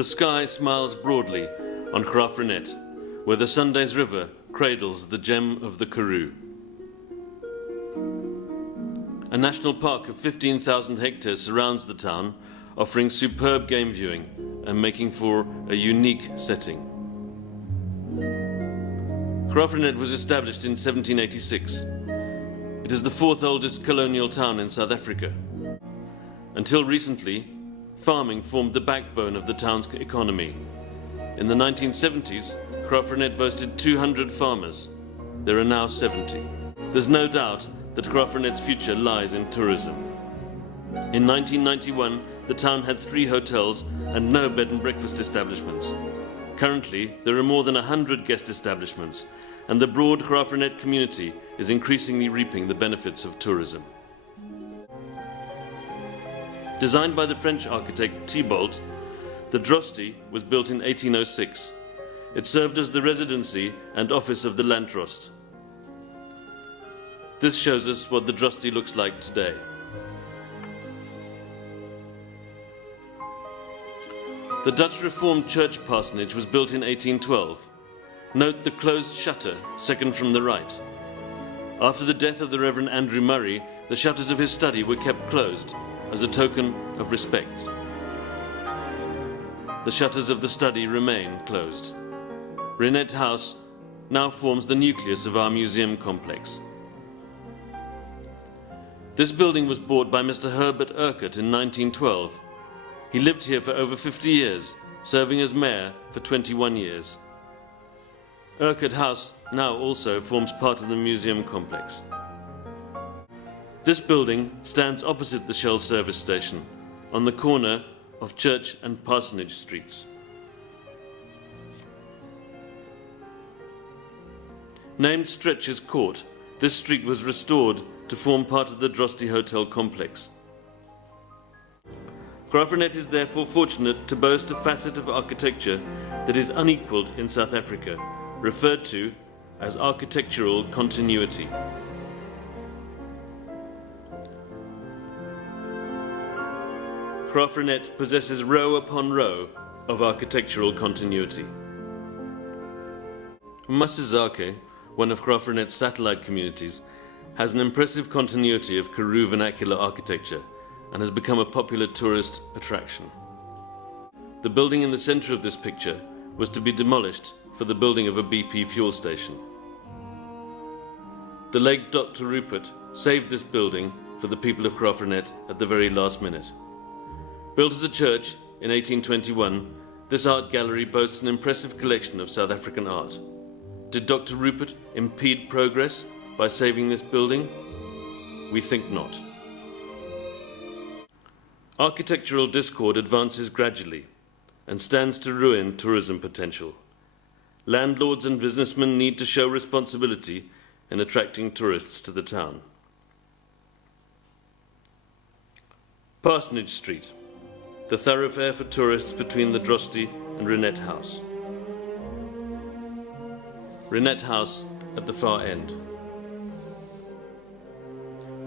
The sky smiles broadly on Graaff-Reinet, where the Sundays River cradles the gem of the Karoo. A national park of 15,000 hectares surrounds the town, offering superb game viewing and making for a unique setting. Graaff-Reinet was established in 1786. It is the fourth oldest colonial town in South Africa. Until recently, farming formed the backbone of the town's economy. In the 1970s, Graaff-Reinet boasted 200 farmers. There are now 70. There's no doubt that Graaff-Reinet's future lies in tourism. In 1991, the town had 3 hotels and no bed and breakfast establishments. Currently, there are more than 100 guest establishments, and the broad Graaff-Reinet community is increasingly reaping the benefits of tourism. Designed by the French architect Thibault, the Droste was built in 1806. It served as the residency and office of the Landdrost. This shows us what the Droste looks like today. The Dutch Reformed Church parsonage was built in 1812. Note the closed shutter, second from the right. After the death of the Reverend Andrew Murray, the shutters of his study were kept closed as a token of respect. The shutters of the study remain closed. Reinet House now forms the nucleus of our museum complex. This building was bought by Mr. Herbert Urquhart in 1912. He lived here for over 50 years, serving as mayor for 21 years. Urquhart House now also forms part of the museum complex. This building stands opposite the Shell service station, on the corner of Church and Parsonage Streets. Named Stretcher's Court, this street was restored to form part of the Droste Hotel complex. Graaff-Reinet is therefore fortunate to boast a facet of architecture that is unequalled in South Africa, referred to as architectural continuity. Graaff-Reinet possesses row upon row of architectural continuity. Masizake, one of Graaff-Reinet's satellite communities, has an impressive continuity of Karoo vernacular architecture and has become a popular tourist attraction. The building in the center of this picture was to be demolished for the building of a BP fuel station. The late Dr. Rupert saved this building for the people of Graaff-Reinet at the very last minute. Built as a church in 1821, this art gallery boasts an impressive collection of South African art. Did Dr. Rupert impede progress by saving this building? We think not. Architectural discord advances gradually and stands to ruin tourism potential. Landlords and businessmen need to show responsibility in attracting tourists to the town. Parsonage Street, the thoroughfare for tourists between the Droste and Reinet House. Reinet House at the far end.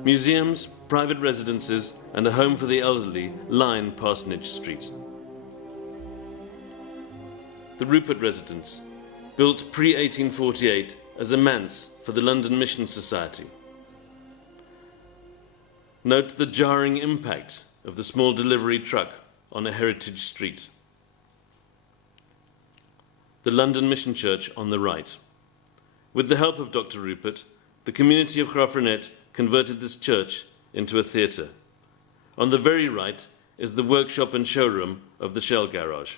Museums, private residences, and a home for the elderly line Parsonage Street. The Rupert residence, built pre-1848 as a manse for the London Mission Society. Note the jarring impact of the small delivery truck on a heritage street. The London Mission Church on the right. With the help of Dr. Rupert, the community of Graaff-Reinet converted this church into a theatre. On the very right is the workshop and showroom of the Shell garage.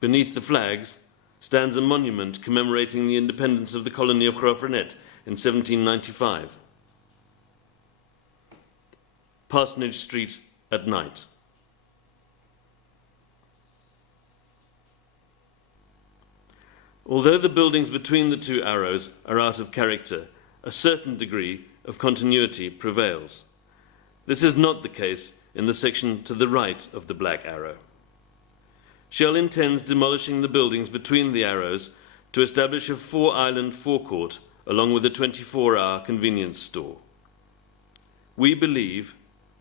Beneath the flags stands a monument commemorating the independence of the colony of Graaff-Reinet in 1795. Parsonage Street at night. Although the buildings between the two arrows are out of character, a certain degree of continuity prevails. This is not the case in the section to the right of the black arrow. Shell intends demolishing the buildings between the arrows to establish a 4-island forecourt along with a 24-hour convenience store. We believe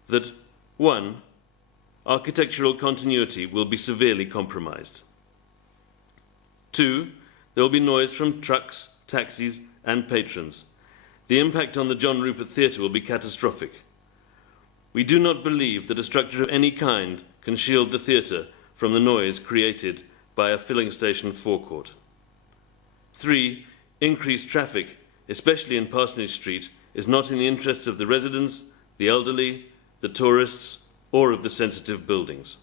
that 1. architectural continuity will be severely compromised. 2. There will be noise from trucks, taxis and patrons. The impact on the John Rupert Theatre will be catastrophic. We do not believe that a structure of any kind can shield the theatre from the noise created by a filling station forecourt. 3. Increased traffic, especially in Parsonage Street, is not in the interests of the residents, the elderly, the tourists, or of the sensitive buildings.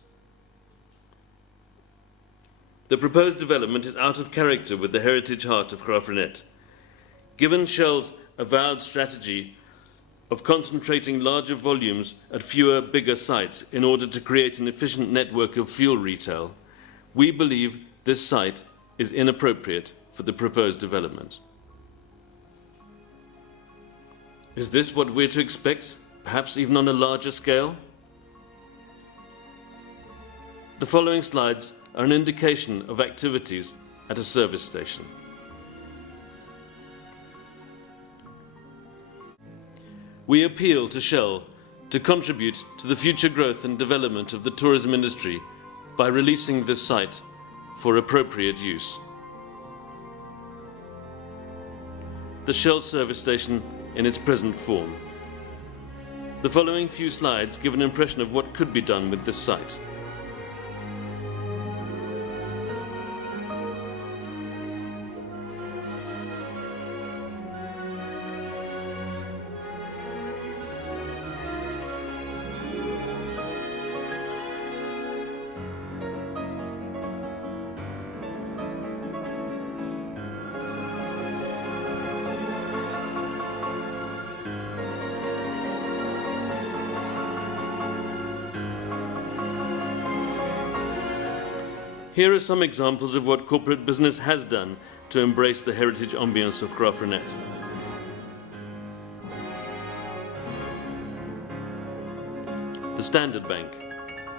The proposed development is out of character with the heritage heart of Graaff-Reinet. Given Shell's avowed strategy of concentrating larger volumes at fewer, bigger sites in order to create an efficient network of fuel retail, we believe this site is inappropriate for the proposed development. Is this what we're to expect, perhaps even on a larger scale? The following slides are an indication of activities at a service station. We appeal to Shell to contribute to the future growth and development of the tourism industry by releasing this site for appropriate use. The Shell service station in its present form. The following few slides give an impression of what could be done with this site. Here are some examples of what corporate business has done to embrace the heritage ambience of Graaff-Reinet. The Standard Bank.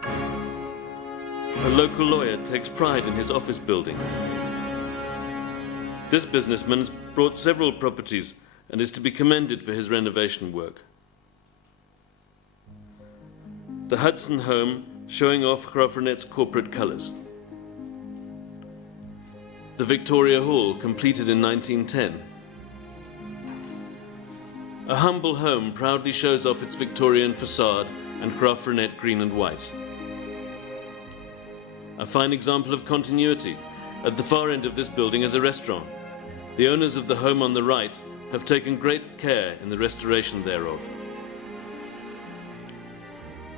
A local lawyer takes pride in his office building. This businessman has bought several properties and is to be commended for his renovation work. The Hudson Home, showing off Graaff-Reinet's corporate colours. The Victoria Hall, completed in 1910. A humble home proudly shows off its Victorian facade and Graaff-Reinet green and white. A fine example of continuity. At the far end of this building is a restaurant. The owners of the home on the right have taken great care in the restoration thereof.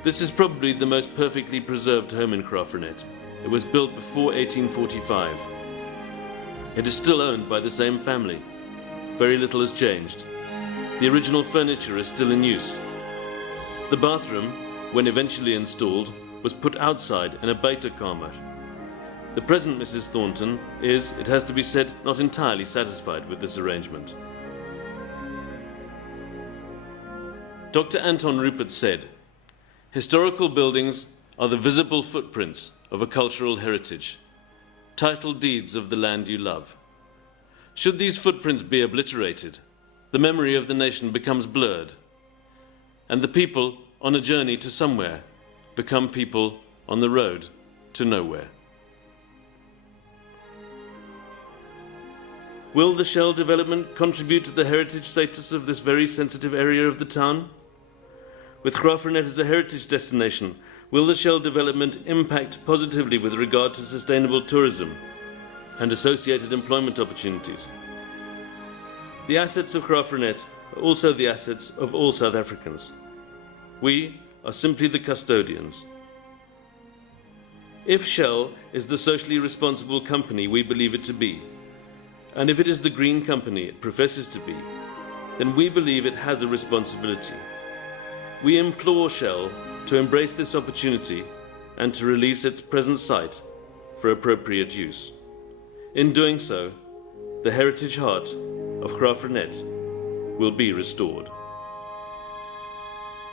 This is probably the most perfectly preserved home in Graaff-Reinet. It was built before 1845. It is still owned by the same family. Very little has changed. The original furniture is still in use. The bathroom, when eventually installed, was put outside in a buitenkamer. The present Mrs. Thornton is, it has to be said, not entirely satisfied with this arrangement. Dr. Anton Rupert said, "Historical buildings are the visible footprints of a cultural heritage. Title deeds of the land you love. Should these footprints be obliterated, the memory of the nation becomes blurred, and the people on a journey to somewhere become people on the road to nowhere." Will the Shell development contribute to the heritage status of this very sensitive area of the town? With Graaff-Reinet as a heritage destination, will the Shell development impact positively with regard to sustainable tourism and associated employment opportunities? The assets of Graaff-Reinet are also the assets of all South Africans. We are simply the custodians. If Shell is the socially responsible company we believe it to be, and if it is the green company it professes to be, then we believe it has a responsibility. We implore Shell to embrace this opportunity and to release its present site for appropriate use. In doing so, the heritage heart of Graaff-Reinet will be restored.